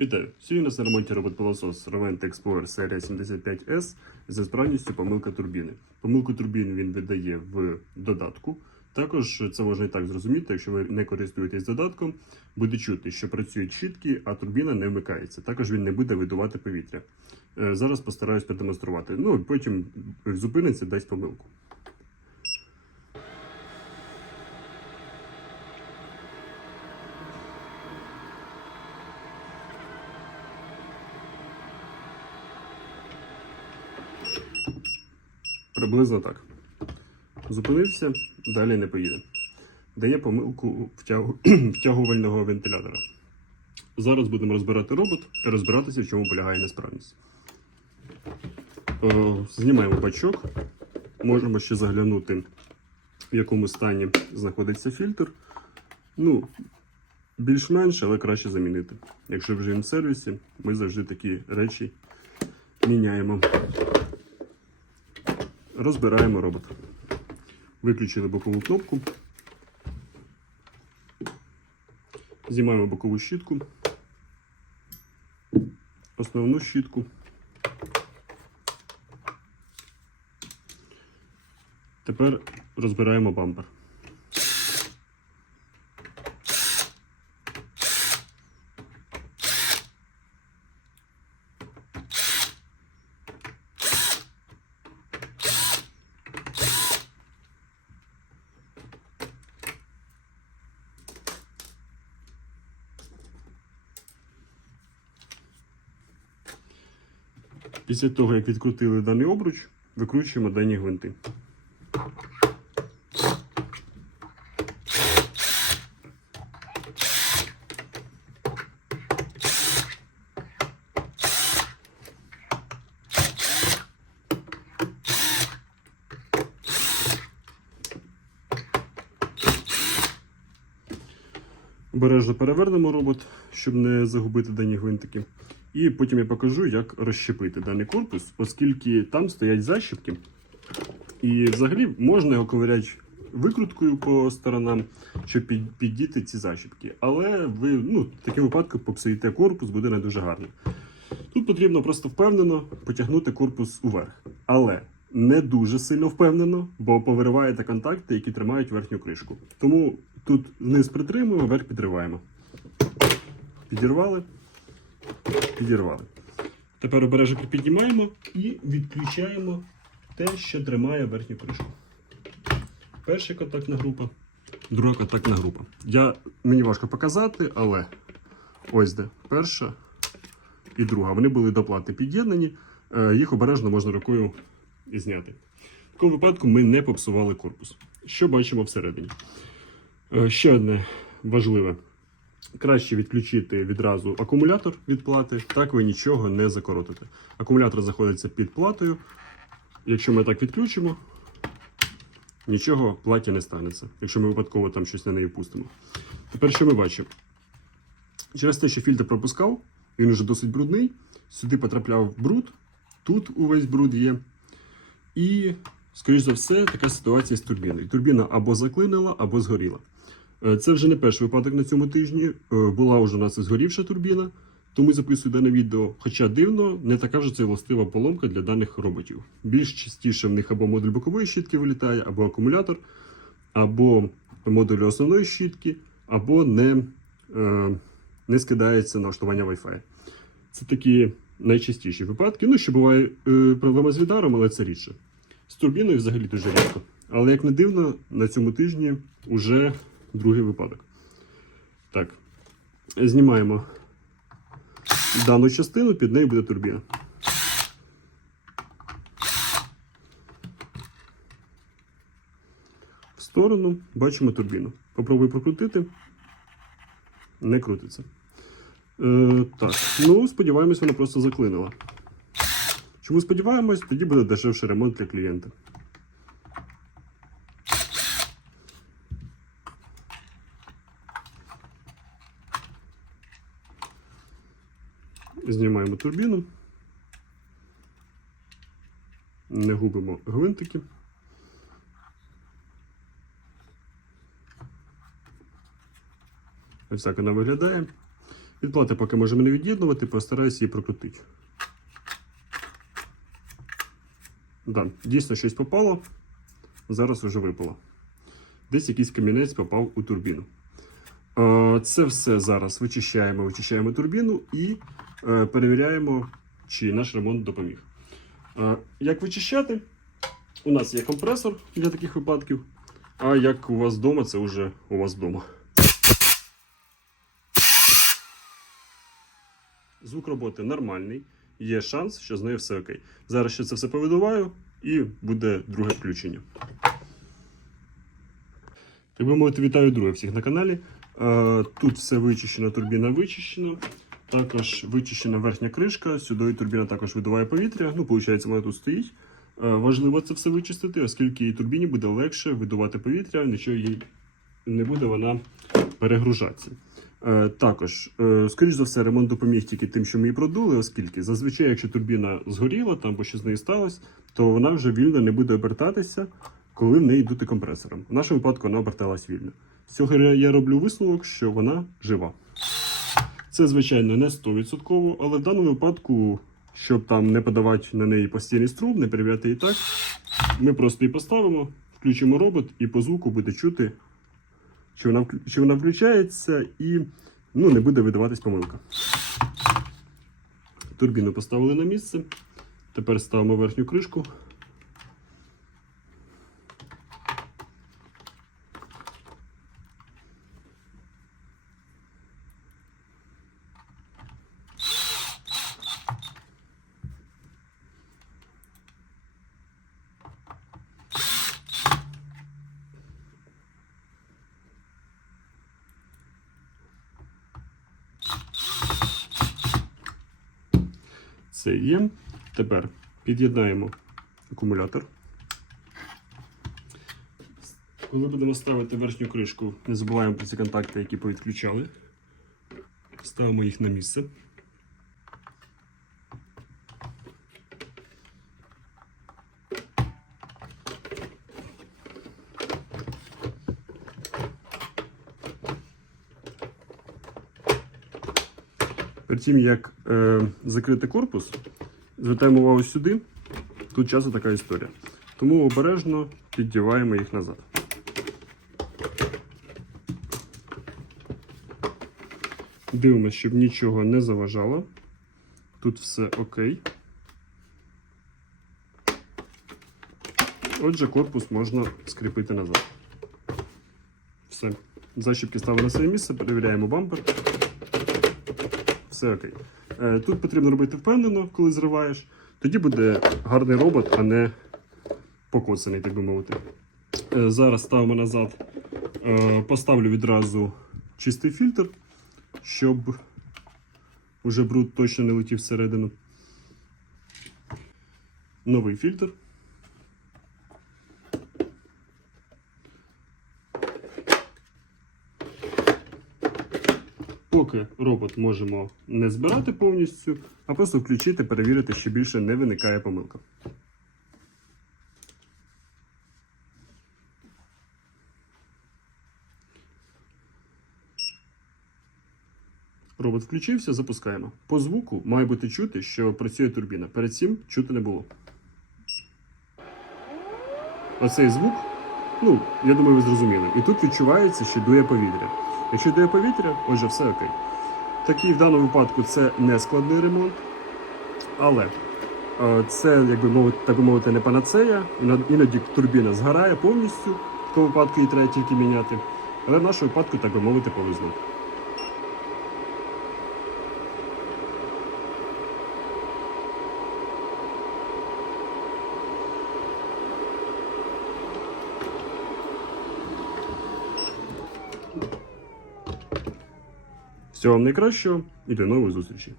Вітаю! Сьогодні на ремонті робот-пилосос Rovent Explorer серія 75S з справністю помилка турбіни. Помилку турбін він видає в додатку. Також це можна і так зрозуміти, якщо ви не користуєтесь додатком, буде чути, що працюють щітки, а турбіна не вмикається. Також він не буде видувати повітря. Е, Зараз постараюсь продемонструвати. Ну потім зупиниться, дасть помилку. Приблизно так. Зупинився, далі не поїде. Дає помилку втягу... втягувального вентилятора. Зараз будемо розбирати робот та розбиратися, в чому полягає несправність. Е, Знімаємо бачок. Можемо ще заглянути, в якому стані знаходиться фільтр. Ну, більш-менш, але краще замінити. Якщо вже в сервісі, ми завжди такі речі міняємо. Розбираємо робот. Виключили бокову кнопку. Знімаємо бокову щітку, основну щітку. Тепер розбираємо бампер. Після того, як відкрутили даний обруч, викручуємо дані гвинти. Обережно перевернемо робот, щоб не загубити дані гвинтики. І потім я покажу, як розщепити даний корпус, оскільки там стоять защіпки. І взагалі можна його ковиряти викруткою по сторонам, щоб під- піддіти ці защіпки. Але ви ну, в такому випадку попсуєте корпус, буде не дуже гарно. Тут потрібно просто впевнено потягнути корпус уверх. Але не дуже сильно впевнено, бо повириваєте контакти, які тримають верхню кришку. Тому тут вниз притримуємо, вверх підриваємо. Підірвали, підірвали. Тепер обережно піднімаємо і відключаємо те, що тримає верхню кришку. Перша контактна група, друга контактна група. Я, мені важко показати, але ось де перша і друга. Вони були до плати під'єднані, е, їх обережно можна рукою і зняти. В такому випадку ми не попсували корпус. Що бачимо всередині? Е, Ще одне важливе. Краще відключити відразу акумулятор від плати, так ви нічого не закоротите. Акумулятор знаходиться під платою. Якщо ми так відключимо, нічого платі не станеться, якщо ми випадково там щось на неї пустимо. Тепер що ми бачимо? Через те, що фільтр пропускав, він вже досить брудний. Сюди потрапляв бруд, тут увесь бруд є. І, скоріш за все, така ситуація з турбіною. Турбіна або заклинила, або згоріла. Е, Це вже не перший випадок на цьому тижні. Е, Була вже у нас згорівша турбіна, тому записую дане відео. Хоча дивно, не така вже це властива поломка для даних роботів. Більш частіше в них або модуль бокової щітки вилітає, або акумулятор, або модуль основної щітки, або не, е, не скидається налаштування Wi-Fi. Це такі найчастіші випадки. Ну, ще буває проблема з лідаром, але це рідше. З турбіною взагалі дуже рідко. Але як не дивно, на цьому тижні вже другий випадок. Так, знімаємо дану частину, під нею буде турбіна. В сторону бачимо турбіну. Попробую прокрутити. Не крутиться. Е, так, ну сподіваємось, вона просто заклинила. Чому сподіваємось, тоді буде дешевший ремонт для клієнта. Знімаємо турбіну. Не губимо гвинтики. Ось так вона виглядає. Від плати поки можемо не від'єднувати, постараюся її прокрутити. Да, дійсно щось попало. Зараз вже випало. Десь якийсь камінець попав у турбіну. Е, Це все зараз вичищаємо, вичищаємо турбіну і перевіряємо, чи наш ремонт допоміг. Е, Як вичищати? У нас є компресор для таких випадків. А як у вас вдома, це вже у вас вдома. Звук роботи нормальний. Є шанс, що з нею все окей. Зараз ще це все повидуваю і буде друге включення. Так би мовити, вітаю друге всіх на каналі. Е, Тут все вичищено, турбіна вичищена. Також вичищена верхня кришка. Сюди турбіна також видуває повітря. Ну, виходить, вона тут стоїть. Е, Важливо це все вичистити, оскільки їй турбіні буде легше видувати повітря, нічого їй не буде вона перегружатися. Е, Також, е, скоріш за все, ремонт допоміг тільки тим, що ми її продули, оскільки зазвичай, якщо турбіна згоріла там або що з нею сталося, то вона вже вільно не буде обертатися, коли в неї йдути компресором. В нашому випадку вона оберталась вільно. З цього я роблю висновок, що вона жива. Це, звичайно, не 100%, але в даному випадку, щоб там не подавати на неї постійний струм, не перевіряти її так, ми просто її поставимо, включимо робот, і по звуку буде чути, чи вона, чи вона включається, і ну, не буде видаватись помилка. Турбіну поставили на місце. Тепер ставимо верхню кришку. Це є. Тепер під'єднаємо акумулятор. Коли будемо ставити верхню кришку, не забуваємо про ці контакти, які повідключали. Ставимо їх на місце. Перед тим, як е, закрити корпус, звертаємо увагу сюди. Тут часто така історія. Тому обережно піддіваємо їх назад. Дивимося, щоб нічого не заважало. Тут все окей. Отже, корпус можна скріпити назад. Все. Защіпки ставимо на своє місце, перевіряємо бампер. Все окей. Е, Тут потрібно робити впевнено, коли зриваєш. Тоді буде гарний робот, а не покоцаний, так би мовити. Е, Зараз ставимо назад, Е, поставлю відразу чистий фільтр, щоб уже бруд точно не летів всередину. Новий фільтр. Поки робот можемо не збирати повністю, а просто включити, перевірити, що більше не виникає помилка. Робот включився, запускаємо. По звуку має бути чути, що працює турбіна. Перед цим чути не було. Оцей звук, ну, я думаю, ви зрозуміли. І тут відчувається, що дує повітря. Якщо йде повітря, отже, все окей. Такий в даному випадку це не складний ремонт, але е, це, як би мовити, так би мовити, не панацея. Іноді турбіна згорає повністю, в такому випадку її треба тільки міняти. Але в нашому випадку, так би мовити, повезло. Всього вам найкращого і до нових зустрічей!